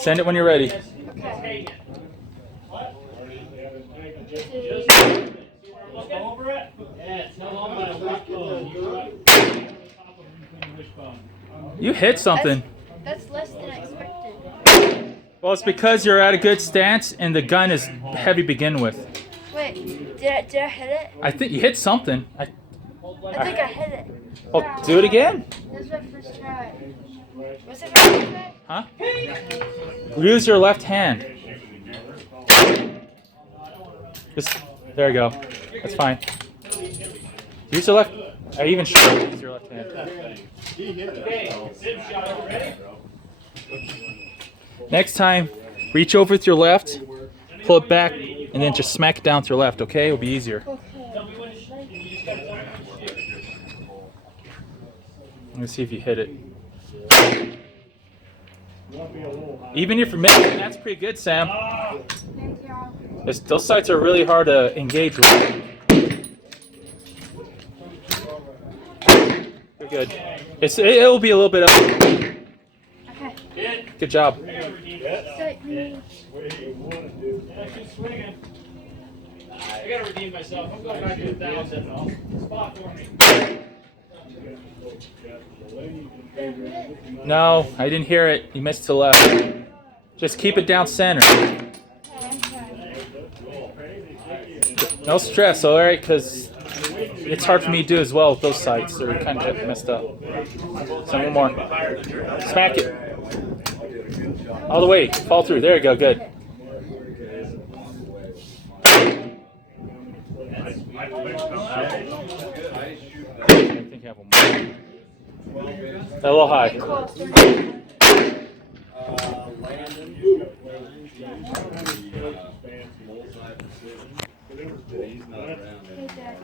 Send it when you're ready. Okay. You hit something. That's less than I expected. Well, it's because you're at a good stance and the gun is heavy to begin with. Wait, did I hit it? I think you hit something. I think I hit it. Oh, do it again. This was my first try. Was it my first try? Huh? Use your left hand. Just, there you go. That's fine. Use your left. I even should use your left hand. Next time, reach over with your left, pull it back, and then just smack it down with your left. Okay, it'll be easier. Let me see if you hit it. Even if you're missing, that's pretty good, Sam. Those sights are really hard to engage with. You're good. It'll be a little bit up. Okay. Good job. I gotta redeem myself. I'm going back to 1,000. Spot for me. No, I didn't hear it. You missed to the left. Just keep it down center. No stress, alright? Because it's hard for me to do as well with those sights. They're kind of messed up. So one more. Smack it. All the way. Fall through. There you go. Good. I think I have one more. A little high. Hey, Dad.